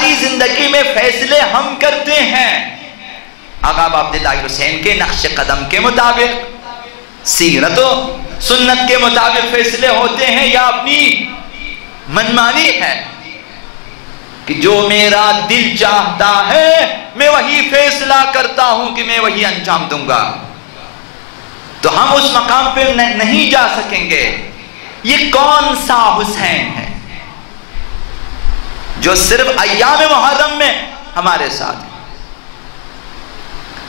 ہماری زندگی میں فیصلے ہم کرتے ہیں آقا عبداللہ حسین کے نقش قدم کے مطابق، سیرت و سنت کے مطابق فیصلے ہوتے ہیں، یا اپنی منمانی ہے کہ جو میرا دل چاہتا ہے میں وہی فیصلہ کرتا ہوں کہ میں وہی انجام دوں گا، تو ہم اس مقام پہ نہیں جا سکیں گے۔ یہ کون سا حسین ہے جو صرف ایام محرم میں ہمارے ساتھ ہے؟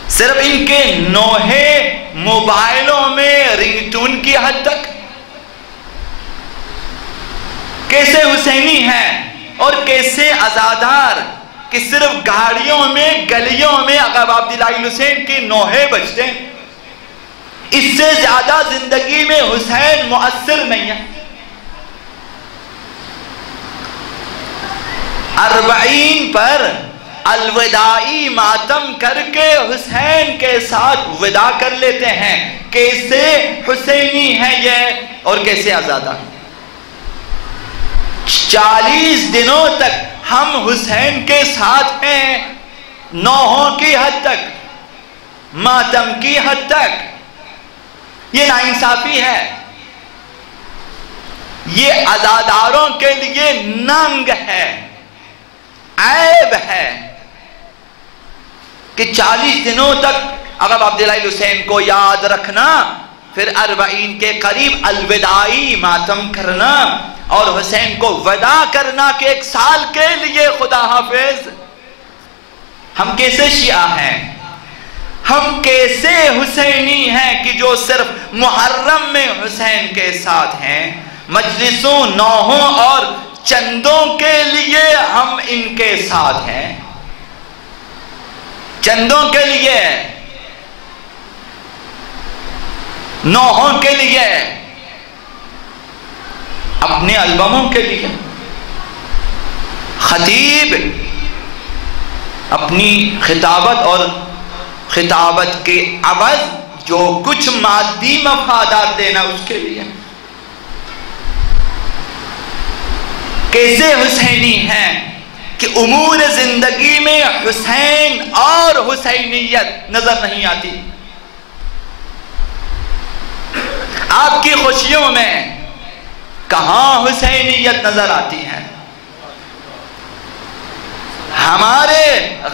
صرف ان کے نوحے موبائلوں میں رنگ ٹون کی حد تک کیسے حسینی ہیں، اور کیسے عزادار کہ صرف گاڑیوں میں گلیوں میں آقا عبداللہ حسین کے نوحے بجتے ہیں، اس سے زیادہ زندگی میں حسین مؤثر نہیں ہے۔ 40 پر الوداعی ماتم کر کے حسین کے ساتھ وداع کر لیتے ہیں، کیسے حسینی ہے یہ اور کیسے آزادہ۔ 40 دنوں تک ہم حسین کے ساتھ ہیں، نوحوں کی حد تک، ماتم کی حد تک۔ یہ ناانصافی ہے، یہ عزاداروں کے لیے ننگ ہے، عیب ہے کہ 40 دنوں تک آقا عبداللہ حسین کو یاد رکھنا، پھر 40 کے قریب الوداعی ماتم کرنا اور حسین کو وداع کرنا کہ 1 سال کے لیے خدا حافظ۔ ہم کیسے شیعہ ہیں، ہم کیسے حسینی ہیں کہ جو صرف محرم میں حسین کے ساتھ ہیں، مجلسوں نوحوں اور چندوں کے لیے ہم ان کے ساتھ ہیں، چندوں کے لیے، نوحوں کے لیے، اپنے البموں کے لیے۔ خطیب اپنی خطابت اور خطابت کے عوض جو کچھ مادی مفادات دینا اس کے لیے، کیسے حسینی ہیں کہ امور زندگی میں حسین اور حسینیت نظر نہیں آتی۔ آپ کی خوشیوں میں کہاں حسینیت نظر آتی ہے، ہمارے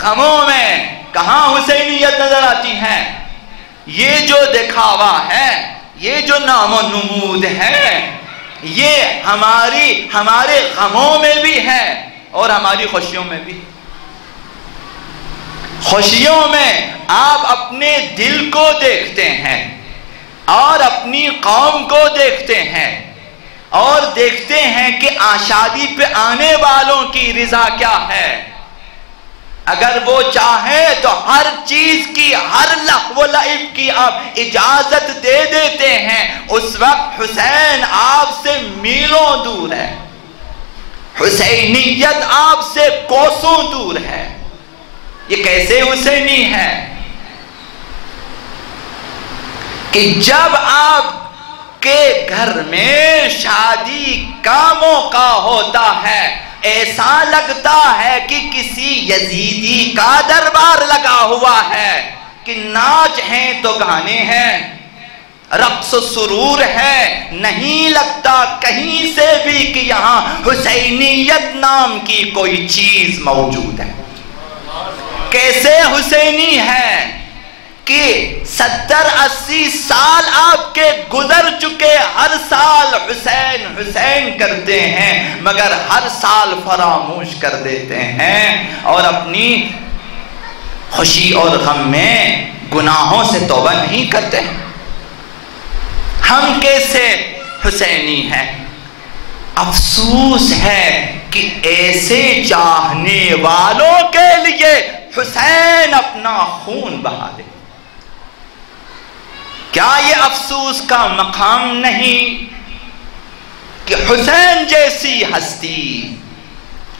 غموں میں کہاں حسینیت نظر آتی ہے۔ یہ جو دکھاوا ہے، یہ جو نام و نمود ہے، یہ ہمارے غموں میں بھی ہے اور ہماری خوشیوں میں بھی۔ خوشیوں میں آپ اپنے دل کو دیکھتے ہیں اور اپنی قوم کو دیکھتے ہیں اور دیکھتے ہیں کہ شادی پہ آنے والوں کی رضا کیا ہے۔ اگر وہ چاہے تو ہر چیز کی، ہر لہو و لعب کی آپ اجازت دے دیتے ہیں، اس وقت حسین آپ سے میلوں دور ہے، حسینیت آپ سے کوسوں دور ہے۔ یہ کیسے حسینی ہے کہ جب آپ کے گھر میں شادی کا موقع ہوتا ہے، ایسا لگتا ہے کہ کسی یزیدی کا دربار لگا ہوا ہے، کہ ناچ ہیں تو گانے ہیں، رقص و سرور ہے، نہیں لگتا کہیں سے بھی کہ یہاں حسینیت نام کی کوئی چیز موجود ہے۔ کیسے حسینی ہے کہ 70-80 سال آپ کے گزر چکے، ہر سال حسین حسین کرتے ہیں مگر ہر سال فراموش کر دیتے ہیں اور اپنی خوشی اور غم میں گناہوں سے توبہ نہیں کرتے۔ ہم کیسے حسینی ہیں؟ افسوس ہے کہ ایسے چاہنے والوں کے لیے حسین اپنا خون بہا دے۔ کیا یہ افسوس کا مقام نہیں کہ حسین جیسی ہستی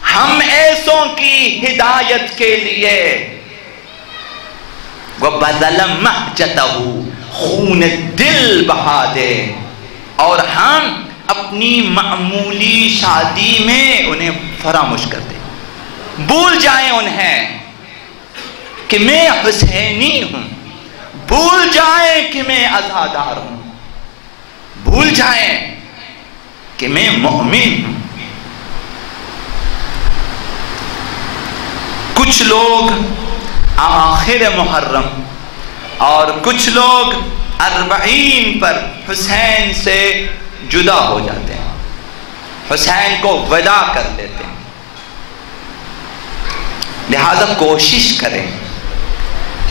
ہم ایسوں کی ہدایت کے لیے وَبَذَلَ مَحْجَتَهُ خون دل بہا دے، اور ہم اپنی معمولی شادی میں انہیں فراموش کر دیں۔ بھول جائیں انہیں کہ میں حسینی ہوں، بھول جائیں کہ میں عزادار ہوں، بھول جائیں کہ میں مومن ہوں۔ کچھ لوگ آخر محرم اور کچھ لوگ 40 پر حسین سے جدا ہو جاتے ہیں، حسین کو وداع کر دیتے ہیں۔ لہذا کوشش کریں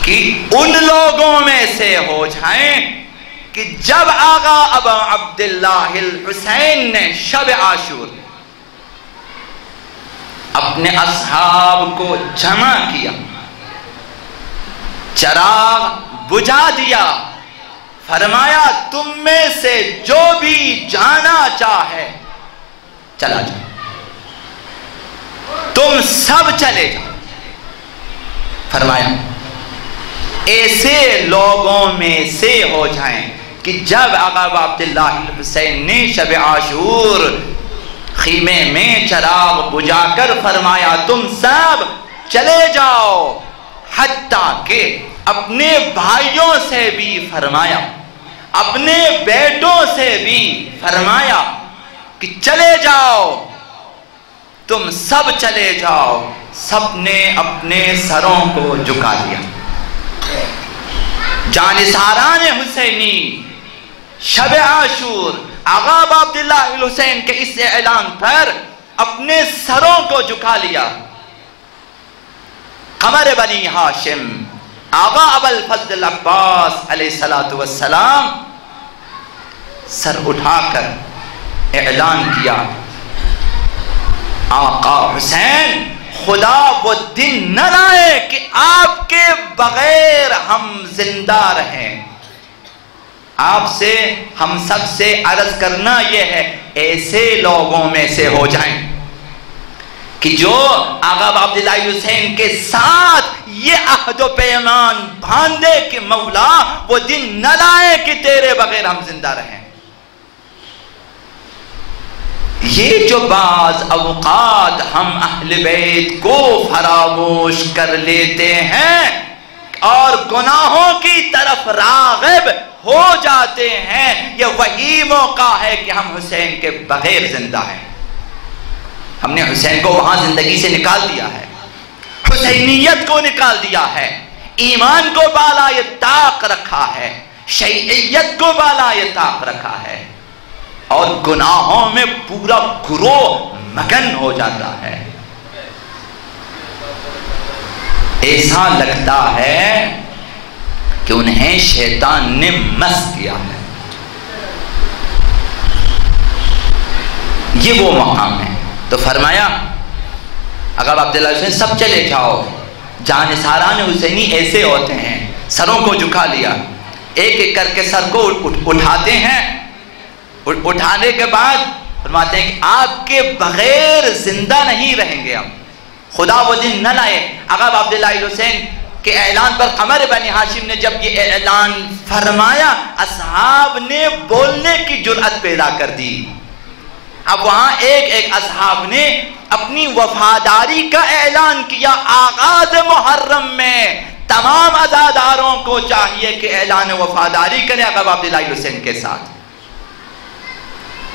کہ ان لوگوں میں سے ہو جائیں کہ جب آقا ابا عبداللہ الحسین نے شب عاشور اپنے اصحاب کو جمع کیا، چراغ بجھا دیا، فرمایا تم میں سے جو بھی جانا چاہے چلا جاؤ، تم سب چلے جاؤ۔ فرمایا ایسے لوگوں میں سے ہو جائیں کہ جب آقا عبداللہ الحسین نے شب عاشور خیمے میں چراغ بجھا کر فرمایا تم سب چلے جاؤ، حتیٰ کہ اپنے بھائیوں سے بھی فرمایا، اپنے بیٹوں سے بھی فرمایا کہ چلے جاؤ، تم سب چلے جاؤ۔ سب نے اپنے سروں کو جھکا دیا۔ جانثاران حسینی شب عاشور آقا عبداللہ الحسین کے اس اعلان پر اپنے سروں کو جھکا لیا۔ قمر بنی ہاشم آقا ابو الفضل عباس علیہ السلام سر اٹھا کر اعلان کیا، آقا حسین خدا وہ دن نہ لائے کہ آپ کے بغیر ہم زندہ رہیں۔ آپ سے ہم سب سے عرض کرنا یہ ہے ایسے لوگوں میں سے ہو جائیں کہ جو آقا عبداللہ حسین کے ساتھ یہ عہد و پیمان باندھے کہ مولا وہ دن نہ لائے کہ تیرے بغیر ہم زندہ رہیں۔ یہ جو بعض اوقات ہم اہل بیت کو فراموش کر لیتے ہیں اور گناہوں کی طرف راغب ہو جاتے ہیں، یہ وہی موقع ہے کہ ہم حسین کے بغیر زندہ ہیں۔ ہم نے حسین کو وہاں زندگی سے نکال دیا ہے، حسینیت کو نکال دیا ہے، ایمان کو بالائے طاق رکھا ہے، شیعیت کو بالائے طاق رکھا ہے، اور گناہوں میں پورا گروہ مگن ہو جاتا ہے۔ ایسا لگتا ہے کہ انہیں شیطان نے مس کیا ہے۔ یہ وہ مقام ہے۔ تو فرمایا اگر عبداللہ حسین سب چلے جاؤ۔ جانثاران حسینی ایسے ہوتے ہیں، سروں کو جھکا لیا، ایک ایک کر کے سر کو اٹھاتے ہیں، اٹھانے کے بعد فرماتے ہیں کہ آپ کے بغیر زندہ نہیں رہیں گے ہم، خدا وہ دن نہ لائے۔ آقا عبداللہ حسین کے اعلان پر قمر بنی ہاشم نے جب یہ اعلان فرمایا، اصحاب نے بولنے کی جرأت پیدا کر دی۔ اب وہاں ایک ایک اصحاب نے اپنی وفاداری کا اعلان کیا۔ آغاز محرم میں تمام عزاداروں کو چاہیے کہ اعلان وفاداری کریں آقا عبداللہ حسین کے ساتھ،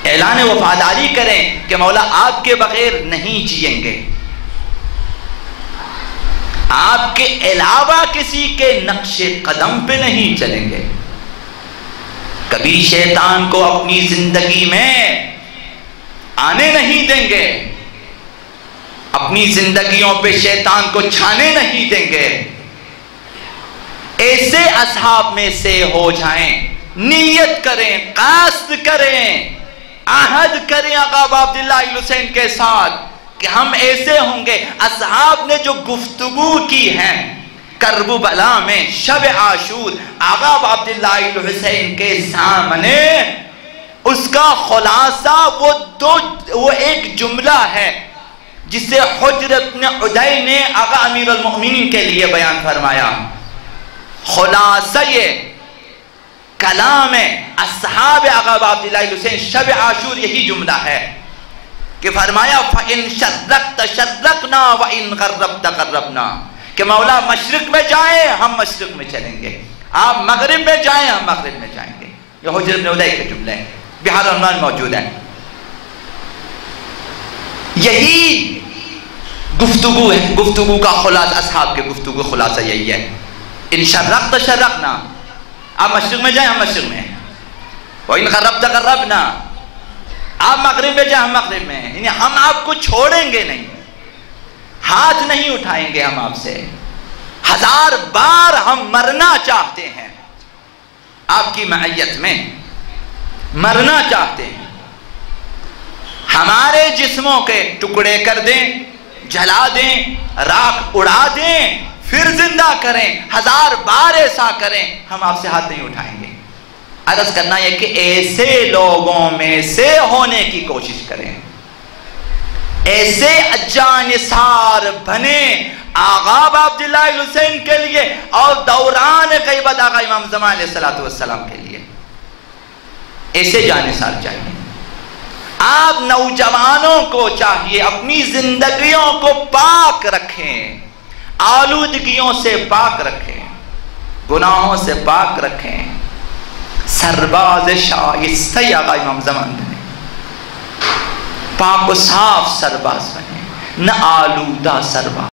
اعلان وفاداری کریں کہ مولا آپ کے بغیر نہیں جئیں گے، آپ کے علاوہ کسی کے نقش قدم پہ نہیں چلیں گے، کبھی شیطان کو اپنی زندگی میں آنے نہیں دیں گے، اپنی زندگیوں پہ شیطان کو چھانے نہیں دیں گے۔ ایسے اصحاب میں سے ہو جائیں، نیت کریں، قصد کریں، عہد کریں آقا عبداللہ حسین کے ساتھ کہ ہم ایسے ہوں گے۔ اصحاب نے جو گفتگو کی ہے کربلا میں شب عاشور آقا عبداللہ حسین کے سامنے، اس کا خلاصہ وہ ایک جملہ ہے جسے حجر بن عدی نے آقا امیر المؤمنین کے لیے بیان فرمایا۔ خلاصہ یہ کلام اصحاب آقا عبداللہ حسین شب عاشور یہی جملہ ہے کہ فرمایا فَإِن شَرَّقْتَ شَرَّقْنَا وَإِن غَرَّبْتَ غَرَّبْنَا، کہ مولا مشرق میں جائیں ہم مشرق میں چلیں گے، آپ مغرب میں جائیں ہم مغرب میں جائیں گے۔ یہ حجر بن علیہ کے جملے ہیں، بحار العنوان موجود ہے۔ یہی گفتگو ہے، گفتگو کا خلاصہ، اصحاب کے گفتگو خلاصہ یہی ہے، ان شرقت شرقنا، آپ مشرق میں جائیں ہم مشرق میں، وَإِن غَرَّبْتَ غَرَّبْنَا، آپ مغرب میں جائیں ہم مغرب میں، یعنی ہم آپ کو چھوڑیں گے نہیں، ہاتھ نہیں اٹھائیں گے ہم آپ سے، 1000 بار ہم مرنا چاہتے ہیں آپ کی معیت میں، مرنا چاہتے ہیں، ہمارے جسموں کے ٹکڑے کر دیں، جلا دیں، راکھ اڑا دیں، پھر زندہ کریں، 1000 بار ایسا کریں، ہم آپ سے ہاتھ نہیں اٹھائیں گے۔ عرض کرنا یہ کہ ایسے لوگوں میں سے ہونے کی کوشش کریں، ایسے جانثار بنے آغا عبداللہ حسین کے لیے اور دوران غیبت آقا امام زمان علیہ السلام کے لیے، ایسے جانثار چاہیے۔ آپ نوجوانوں کو چاہیے اپنی زندگیوں کو پاک رکھیں، آلودگیوں سے پاک رکھیں، گناہوں سے پاک رکھیں، سرباز شائستہ آقا امام زمان بنے، پاک و صاف سرباز بنے، نہ آلودہ سرباز۔